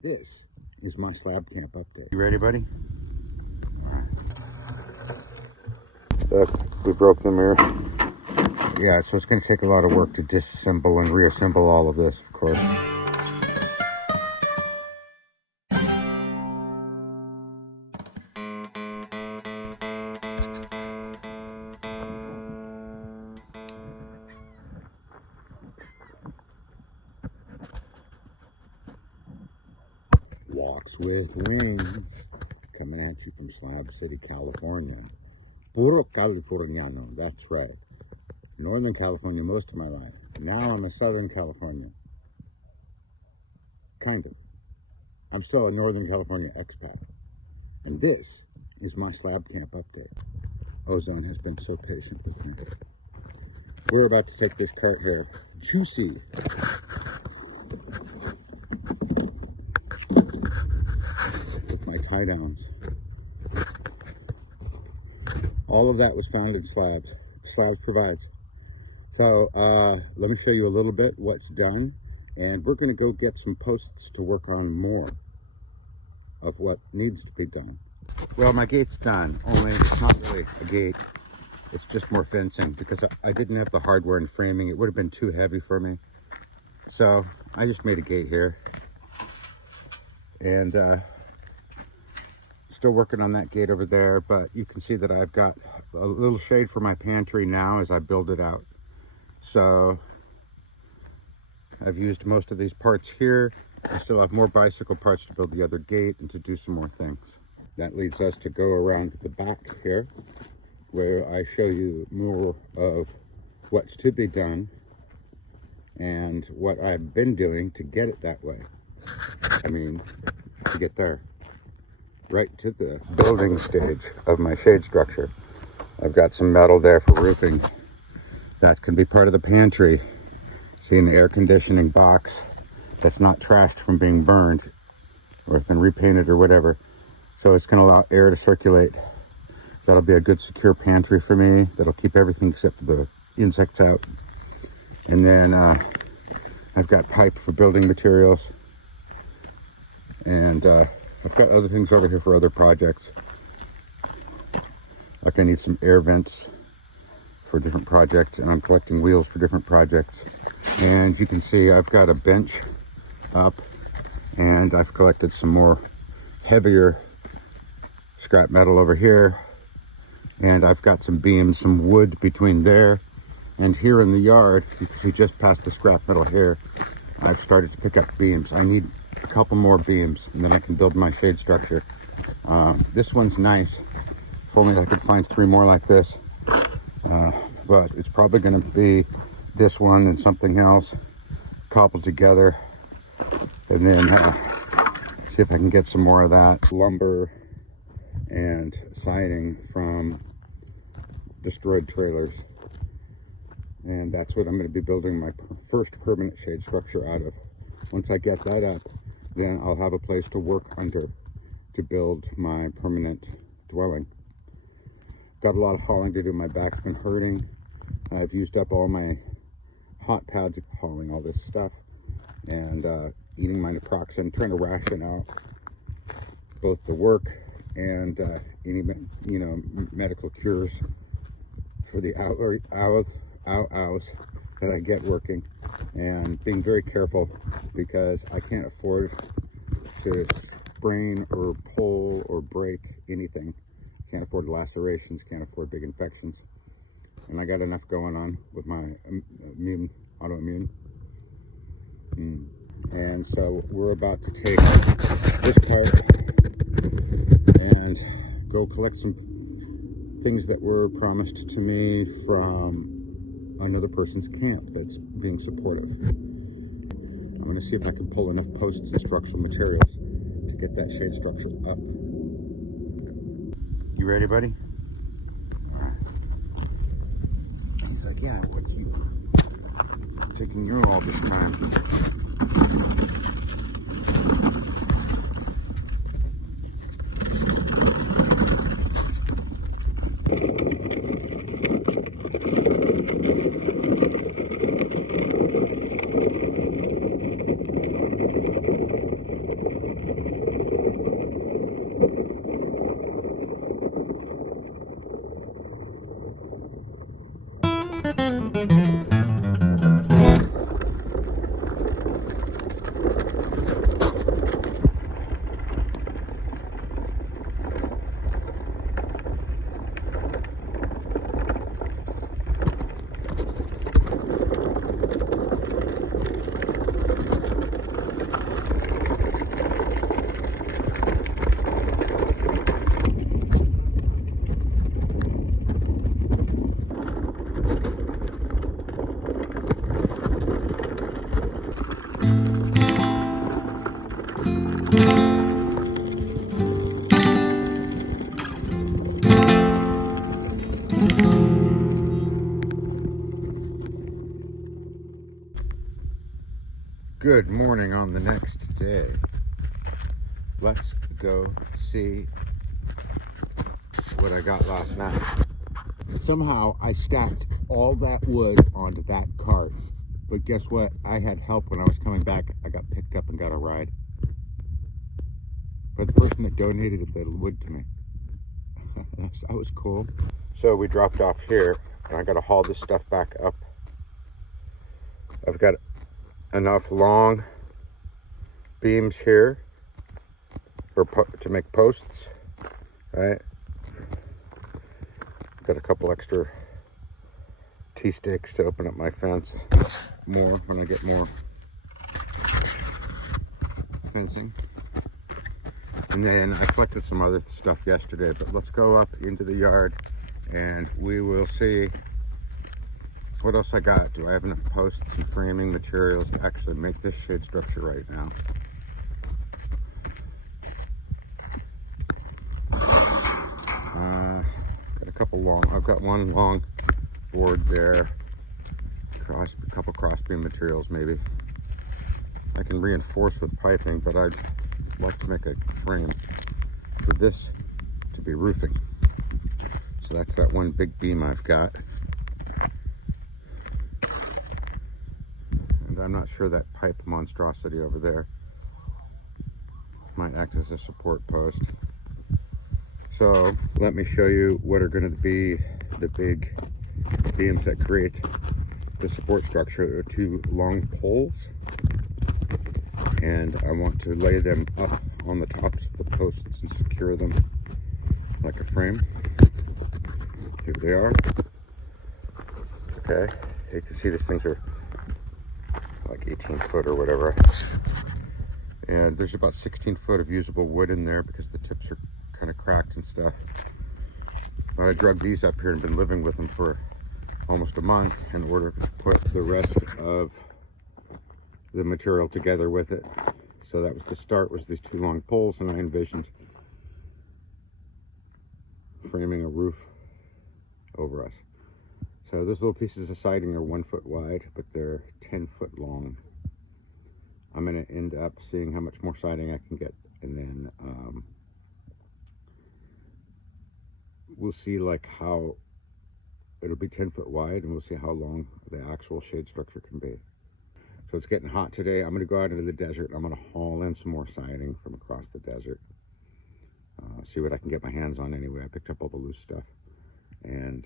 This is my slab camp update. You ready, buddy? Look, we broke the mirror. Yeah, so it's going to take a lot of work to disassemble and reassemble all of this, of course. Walks with Wings, coming at you from Slab City, California. Puro Californiano, that's right. Northern California most of my life. Now I'm in Southern California. Kind of. I'm still a Northern California expat. And this is my slab camp update. Ozone has been so patient with me. We're about to take this cart here. Juicy. With my tie downs. All of that was found in Slabs. Slabs provides. So let me show you a little bit what's done, and we're going to go get some posts to work on more of what needs to be done. Well, my gate's done, only it's not really a gate. It's just more fencing because I didn't have the hardware and framing. It would have been too heavy for me. So I just made a gate here. And still working on that gate over there, but you can see that I've got a little shade for my pantry now as I build it out. So I've used most of these parts here. I still have more bicycle parts to build the other gate and to do some more things. That leads us to go around to the back here, where I show you more of what's to be done and what I've been doing to get it that way. I mean, to get there. Right to the building stage of my shade structure. I've got some metal there for roofing. That can be part of the pantry. See, an air conditioning box that's not trashed from being burned or it's been repainted or whatever. So it's going to allow air to circulate. That'll be a good secure pantry for me. That'll keep everything except for the insects out. And then I've got pipe for building materials. And I've got other things over here for other projects. Like I need some air vents for different projects, and I'm collecting wheels for different projects. And you can see I've got a bench up, and I've collected some more heavier scrap metal over here. And I've got some beams, some wood between there and here in the yard. You can see just past the scrap metal here, I've started to pick up beams. I need a couple more beams, and then I can build my shade structure. This one's nice. If only I could find 3 more like this. But it's probably going to be this one and something else cobbled together, and then see if I can get some more of that lumber and siding from destroyed trailers. And that's what I'm going to be building my first permanent shade structure out of. Once I get that up, then I'll have a place to work under to build my permanent dwelling. Got a lot of hauling to do. My back's been hurting. I've used up all my hot pads hauling all this stuff, and eating my naproxen, trying to ration out both the work and any medical cures for the ows that I get working, and being very careful because I can't afford to sprain or pull or break anything. Can't afford lacerations, can't afford big infections. And I got enough going on with my autoimmune. And so we're about to take this part and go collect some things that were promised to me from another person's camp that's being supportive. I'm going to see if I can pull enough posts and structural materials to get that shade structure up. You ready, buddy? All right. He's like, yeah, what's you taking you all this time? Good morning on the next day. Let's go see what I got last night. Somehow I stacked all that wood onto that cart, but guess what? I had help when I was coming back. I got picked up and got a ride by the person that donated the wood to me. That was cool. So we dropped off here, and I got to haul this stuff back up. I've got enough long beams here to make posts, right? Got a couple extra T-sticks to open up my fence more when I get more fencing. And then I collected some other stuff yesterday, but let's go up into the yard and we will see what else I got. Do I have enough posts and framing materials to actually make this shade structure right now? Got a couple long, I've got one long board there, a couple cross beam materials maybe. I can reinforce with piping, but I'd like to make a frame for this to be roofing. So that's that one big beam I've got. And I'm not sure that pipe monstrosity over there might act as a support post. So let me show you what are going to be the big beams that create the support structure. There are two long poles, and I want to lay them up on the tops of the posts and secure them like a frame. Here they are. Okay, you can see these things are like 18 foot or whatever. And there's about 16 foot of usable wood in there because the tips are kind of cracked and stuff. But I drug these up here and been living with them for almost a month in order to put the rest of the material together with it. So that was the start, was these two long poles, and I envisioned framing a roof over us. So those little pieces of siding are 1 foot wide, but they're 10 foot long. I'm going to end up seeing how much more siding I can get, and then we'll see like how it'll be 10 foot wide, and we'll see how long the actual shade structure can be. So it's getting hot today. I'm going to go out into the desert. I'm going to haul in some more siding from across the desert. See what I can get my hands on anyway. I picked up all the loose stuff. And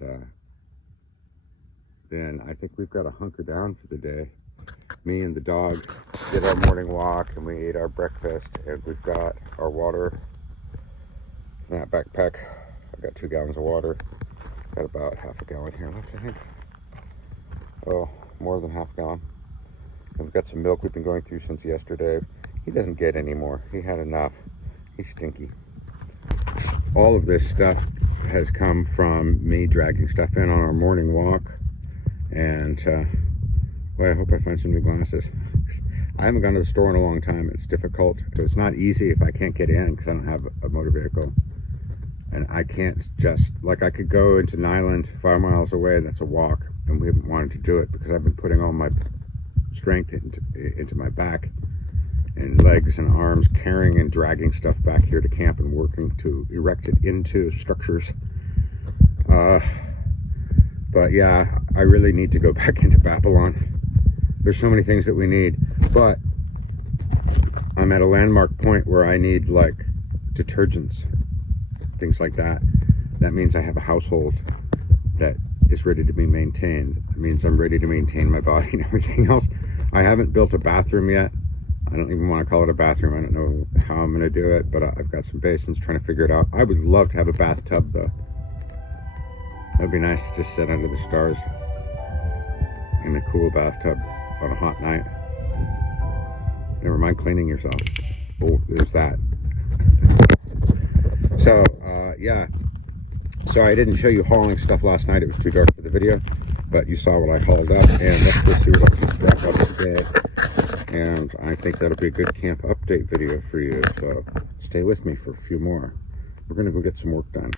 then I think we've got to hunker down for the day. Me and the dog did our morning walk, and we ate our breakfast, and we've got our water in that backpack. I've got 2 gallons of water. Got about half a gallon here left, I think. Oh, more than half a gallon. And we've got some milk we've been going through since yesterday. He doesn't get any more. He had enough. He's stinky. All of this stuff has come from me dragging stuff in on our morning walk. And well, I hope I find some new glasses. I haven't gone to the store in a long time. It's difficult. So it's not easy if I can't get in because I don't have a motor vehicle. And I can't just, like I could go into Nyland 5 miles away, that's a walk, and we haven't wanted to do it because I've been putting all my strength into my back and legs and arms, carrying and dragging stuff back here to camp and working to erect it into structures. But yeah, I really need to go back into Babylon. There's so many things that we need, but I'm at a landmark point where I need like detergents, things like that. That means I have a household that is ready to be maintained. It means I'm ready to maintain my body and everything else. I haven't built a bathroom yet. I don't even want to call it a bathroom. I don't know how I'm going to do it, but I've got some basins trying to figure it out. I would love to have a bathtub though. That'd be nice to just sit under the stars in a cool bathtub on a hot night. Never mind cleaning yourself. Oh, there's that. So, yeah. So I didn't show you hauling stuff last night. It was too dark for the video, but you saw what I hauled up, and let's go see what I can wrap up today. and I think that'll be a good camp update video for you, so stay with me for a few more. We're gonna go get some work done.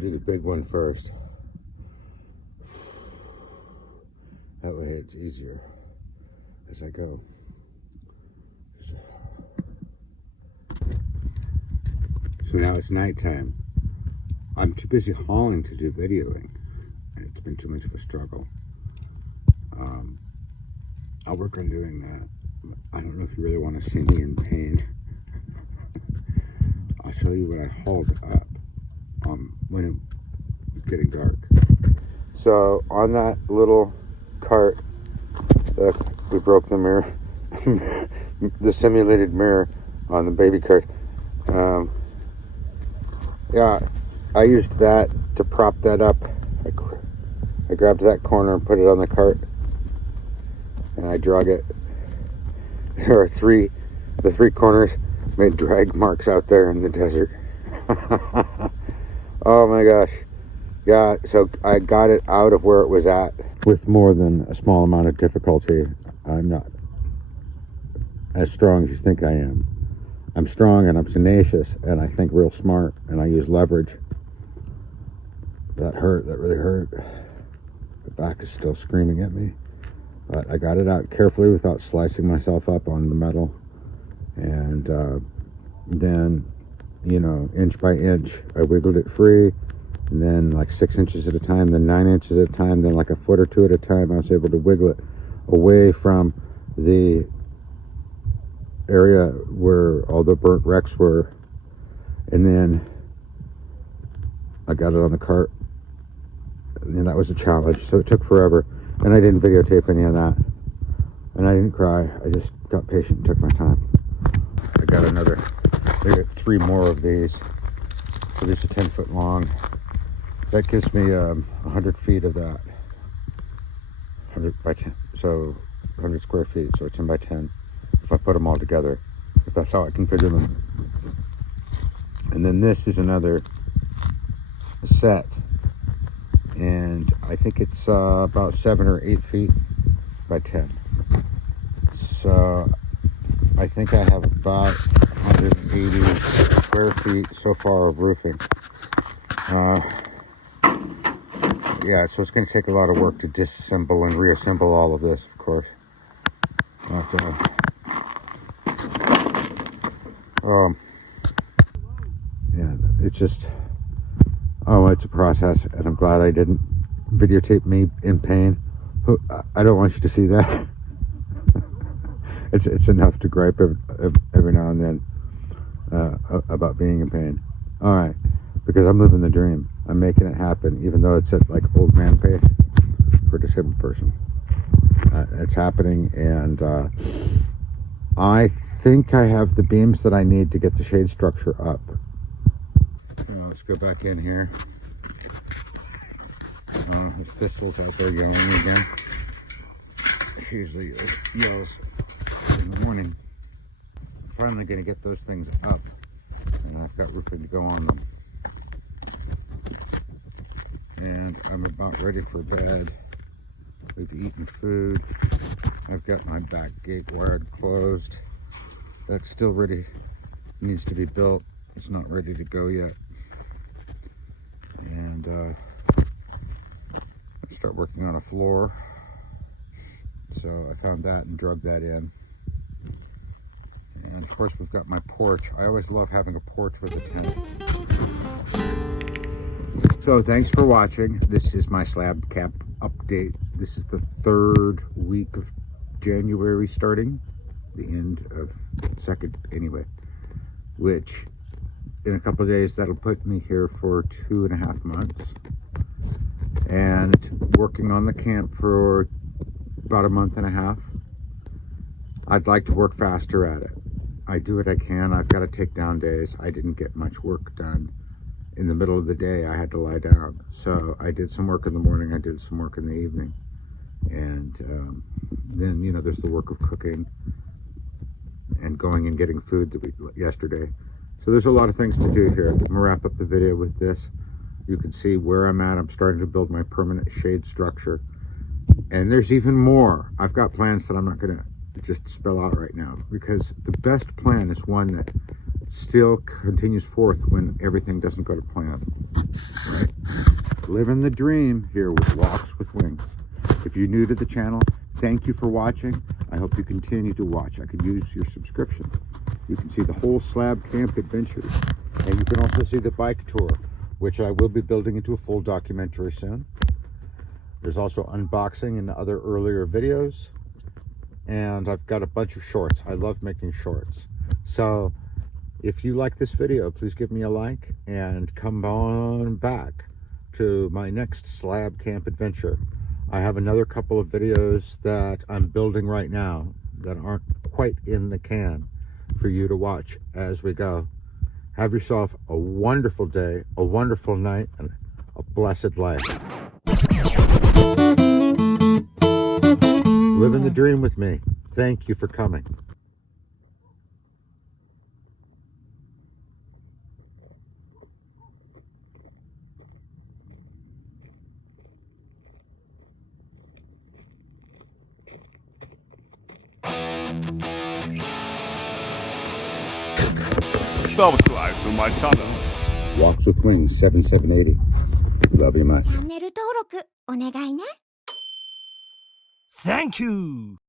Do the big one first. That way it's easier as I go. So now it's nighttime. I'm too busy hauling to do videoing, and it's been too much of a struggle. I'll work on doing that. I don't know if you really want to see me in pain. I'll show you what I hauled up when it was getting dark. So on that little cart, we broke the mirror, the simulated mirror on the baby cart. Yeah, I used that to prop that up. I grabbed that corner and put it on the cart, and I drug it. There are the three corners made drag marks out there in the desert. Oh my gosh. Yeah, so I got it out of where it was at with more than a small amount of difficulty. I'm not as strong as you think I am. I'm strong and I'm tenacious and I think real smart and I use leverage. That hurt, that really hurt. The back is still screaming at me. But I got it out carefully without slicing myself up on the metal. And then, you know, inch by inch, I wiggled it free. And then like 6 inches at a time, then 9 inches at a time, then like a foot or two at a time, I was able to wiggle it away from the area where all the burnt wrecks were. And then I got it on the cart. And that was a challenge, so it took forever. And I didn't videotape any of that. And I didn't cry, I just got patient and took my time. I got got 3 more of these. So these are 10 foot long. That gives me 100 feet of that. 100 by 10, so 100 square feet, so 10 by 10. If I put them all together, if that's how I configure them. And then this is another set. And I think it's about 7 or 8 feet by 10. So I think I have about 180 square feet so far of roofing. Yeah, so it's going to take a lot of work to disassemble and reassemble all of this, of course. Yeah, it's just, it's a process, and I'm glad I didn't videotape me in pain. I don't want you to see that. It's enough to gripe every now and then about being in pain. All right, because I'm living the dream. I'm making it happen, even though it's at like old man pace for a disabled person. It's happening, and I think I have the beams that I need to get the shade structure up. Now let's go back in here. There's thistles out there yelling again. She usually yells in the morning. I'm finally going to get those things up, and I've got roofing to go on them. And I'm about ready for bed. We've eaten food. I've got my back gate wired closed. That's still ready, needs to be built. It's not ready to go yet. And start working on a floor. So I found that and drug that in. And of course we've got my porch. I always love having a porch with a tent. So thanks for watching. This is my slab camp update. This is the 3rd week of January starting. The end of 2nd anyway. Which in a couple of days that'll put me here for 2.5 months. And working on the camp for about 1.5 months. I'd like to work faster at it. I do what I can. I've got to take down days. I didn't get much work done. In the middle of the day, I had to lie down. So I did some work in the morning. I did some work in the evening. And then, you know, there's the work of cooking and going and getting food that we yesterday. So there's a lot of things to do here. I'm going to wrap up the video with this. You can see where I'm at. I'm starting to build my permanent shade structure. And there's even more. I've got plans that I'm not going to just spell out right now, because the best plan is one that still continues forth when everything doesn't go to plan. Right? Living the dream here with Walks with Wings. If you're new to the channel, thank you for watching. I hope you continue to watch. I could use your subscription. You can see the whole slab camp adventures, and you can also see the bike tour, which I will be building into a full documentary soon. There's also unboxing and other earlier videos, and I've got a bunch of shorts. I love making shorts. So if you like this video, please give me a like and come on back to my next slab camp adventure. I have another couple of videos that I'm building right now that aren't quite in the can for you to watch as we go. Have yourself a wonderful day, a wonderful night, and a blessed life. Living the dream with me. Thank you for coming. Subscribe to my channel. Walks with Wings 7780. Love you much. チャンネル登録お願いね。 Thank you.